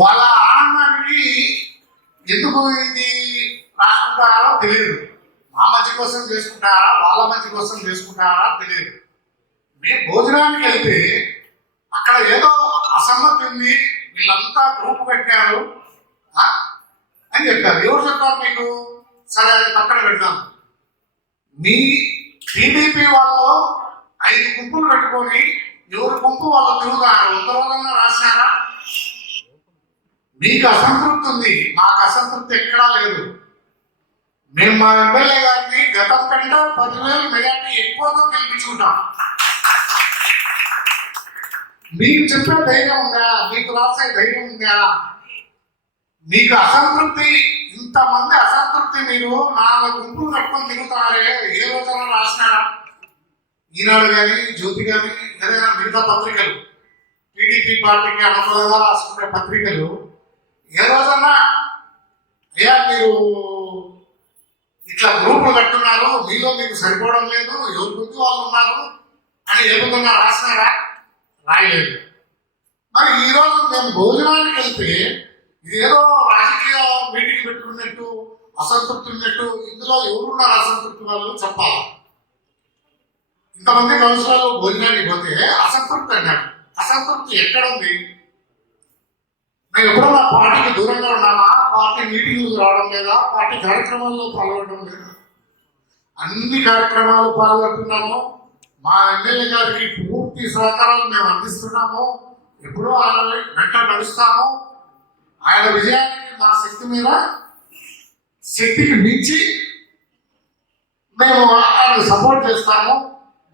వాళ్ళ ఆనందానికి ఎందుకు ఇది రాసుకుంటారో తెలియదు. మా మంచి కోసం చేసుకుంటారా, వాళ్ళ మంచి కోసం చేసుకుంటారా తెలియదు. మేము భోజనానికి వెళ్తే అక్కడ ఏదో అసమ్మతి ఉంది, వీళ్ళంతా గ్రూప్ పెట్టారు అని చెప్పారు. ఎవరు చెప్పారు మీకు? సరే అది పక్కన పెడతాను. మీ టీడీపీ వాళ్ళు 5 గుంపులు పెట్టుకొని ఎవరి గుంపు వాళ్ళు తిరుగుతారు. ఒక రోజున రాసినారా? మీకు అసంతృప్తి ఉంది, మాకు అసంతృప్తి ఎక్కడా లేదు. మేము మా ఎమ్మెల్యే గారిని గతం కంటే 10,000 మెజార్టీ ఎక్కువతో గెలిపించుకుంటాం. మీకు చెప్పే ధైర్యం ఉందా? మీకు రాసే ధైర్యం ఉందా? మీకు అసంతృప్తి, ఇంతమంది అసంతృప్తి, మీరు 4 గుంపులు కట్టుకొని తిరుగుతారే, ఏ రోజైనా రాసినారా? ఈనాడు కానీ, జ్యోతి కానీ, ఏదైనా మిగతా పత్రికలు, టీడీపీ పార్టీకి అనుకూలంగా రాసుకునే పత్రికలు ఏ రోజన్నా అయ్యా మీరు ఇట్లా గ్రూపులు కట్టున్నారు, మీలో మీకు సరిపోవడం లేదు, ఎవరి గురించి వాళ్ళు ఉన్నారు అని ఏమన్నా రాసినారా? రాయలేదు. మరి ఈరోజు మేము భోజనానికి వెళ్తే ఇదేదో రాజకీయ మీటింగ్ పెట్టుకున్నట్టు, అసంతృప్తి ఉన్నట్టు, ఇందులో ఎవరున్నారు అసంతృప్తి వాళ్ళు చెప్పాలి. ఇంతమంది కౌన్సిలర్లు భోజనానికి పోతే అసంతృప్తి అన్నాడు. అసంతృప్తి ఎక్కడ ఉంది? నేను ఎప్పుడన్నా పార్టీకి దూరంగా ఉన్నానా? పార్టీ మీటింగ్లకు రావడం లేదా? పార్టీ కార్యక్రమాల్లో పాల్గొనడం లేదా? అన్ని కార్యక్రమాలు పాల్గొంటున్నాము. మా ఎమ్మెల్యే గారికి పూర్తి సహకారాలు మేము అందిస్తున్నాము. ఎప్పుడూ ఆయన వెంట నడుస్తాము. ఆయన విజయానికి మా శక్తి మీద, శక్తికి మించి మేము ఆయన సపోర్ట్ చేస్తాము.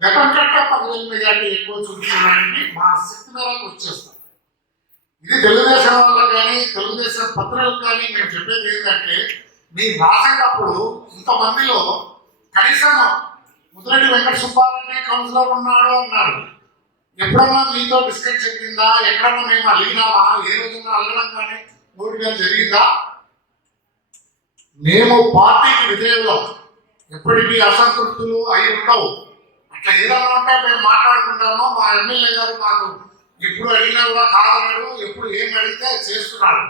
గతం కంటే 10,000 మెజార్టీ ఎక్కువ చూపించడానికి మా శక్తి మీద వచ్చేస్తాం. ఇది తెలుగుదేశం వాళ్ళకి కానీ, తెలుగుదేశం పత్రికలకు కానీ మేము చెప్పేది ఏంటంటే, మీరు రాసేటప్పుడు ఇంతమందిలో కనీసం ముద్రెడ్డి వెంకట సుబ్బారెడ్డి కౌన్సిలర్ ఉన్నాడు అన్నారు. ఎప్పుడన్నా మీతో డిస్కస్ చెప్పిందా? ఎక్కడన్నా మేము అలిగినామా? ఏ రోజున అలగడం కానీ ఓడిగా జరిగిందా? మేము పార్టీకి విధేయులం. ఎప్పటికీ అసంతృప్తులు అయి ఉండవు. అట్లా ఏదన్నా ఉంటే మేము మాట్లాడుకుంటామో. మా ఎమ్మెల్యే గారు మాకు ఎప్పుడు అడిగినా కూడా కాదన్నాడు, ఎప్పుడు ఏం అడిగితే చేస్తున్నాడు.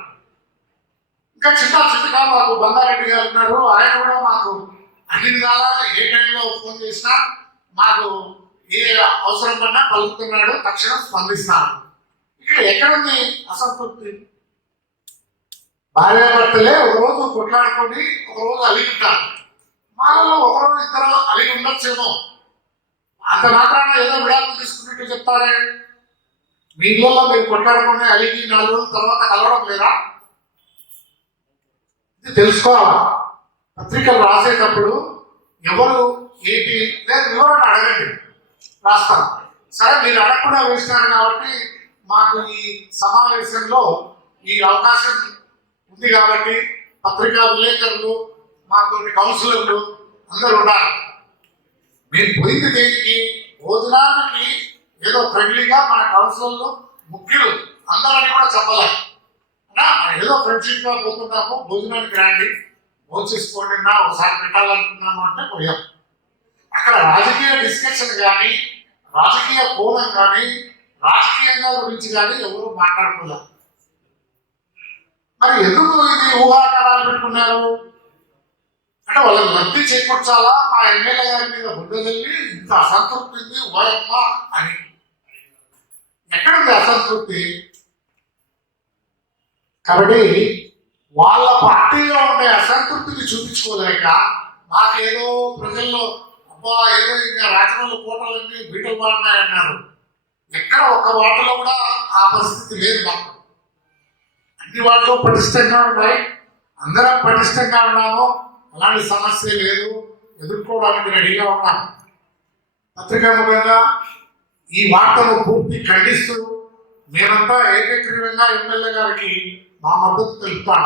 ఇంకా చిన్నగా మాకు బంగారెడ్డి గారు ఉన్నారు, ఆయన కూడా మాకు అన్ని విధాలా ఏ టైంలో ఫోన్ చేసినా మాకు ఏ అవసరం పడినా పలుకుతున్నాడు, తక్షణం స్పందిస్తాను. ఇక్కడ ఎక్కడుంది అసంతృప్తి? భార్యాభర్తలే ఒకరోజు కొట్లాడుకొని ఒకరోజు అలిగి ఉంటారు. మాలో ఒకరోజు ఇద్దరు అలిగి ఉండొచ్చేమో. అంత మాత్రాన ఏదో విడాకులు తీసుకున్నట్టు చెప్తారే. మీ ఇళ్ళల్లో మీరు కొట్లాడుకుని అలిగి 4 రోజుల తర్వాత కలవడం లేదా? ఇది తెలుసుకోవాలా. పత్రికలు రాసేటప్పుడు ఎవరు ఏంటి లేదు వివరణ అడగండి, రాస్తాం. సరే మీరు అడగకుండా వేసినారు కాబట్టి మాకు ఈ సమావేశంలో ఈ అవకాశం ఉంది కాబట్టి పత్రికా విలేకరులు, మాకు కౌన్సిలర్లు అందరూ ఉండాలి. మేము పోయింది దేనికి? భోజనానికి ఏదో ఫ్రెండ్లీగా మన కౌన్సిలర్లు ముఖ్యులు అందరని కూడా చెప్పలేదు. ఏదో ఫ్రెండ్షిప్ గా పోతున్నాము, భోజనానికి రండి, భోజేసుకోండి, ఒకసారి పెట్టాలనుకున్నాము అంటే పోయాం. అక్కడ రాజకీయ డిస్కషన్ కానీ, రాజకీయ కోణం కానీ, రాజకీయంగా గురించి కానీ ఎవరు మాట్లాడుకోలేదు. మరి ఎందుకు ఇది ఊహాగానాలు పెట్టుకున్నారు అంటే వాళ్ళకి లబ్ధి చేకూర్చాలా? మా ఎమ్మెల్యే గారి మీద బుడ్డదల్లి ఇంత అసంతృప్తి ఉంది ఓయమ్మ అని. ఎక్కడుంది అసంతృప్తి? కాబట్టి వాళ్ళ పార్టీలో ఉండే అసంతృప్తిని చూపించుకోలేక మాకేదో ప్రజల్లో అబ్బా ఏదో ఇంకా రాజకీయ కోటలన్నీ బీటలు బాగున్నాయన్నారు. ఎక్కడ ఒక్క వాటిలో కూడా ఆ పరిస్థితి లేదు. మాకు అన్ని వాటిలో పటిష్టంగా ఉన్నాయి, అందరం పటిష్టంగా ఉన్నాము. అలాంటి సమస్య లేదు, ఎదుర్కోవడానికి రెడీగా ఉన్నాం. పత్రికాముఖంగా ఈ వార్తను పూర్తి ఖండిస్తూ మేమంతా ఏకగ్రీవంగా ఎమ్మెల్యే గారికి మా మద్దతు తెలుపుతాను.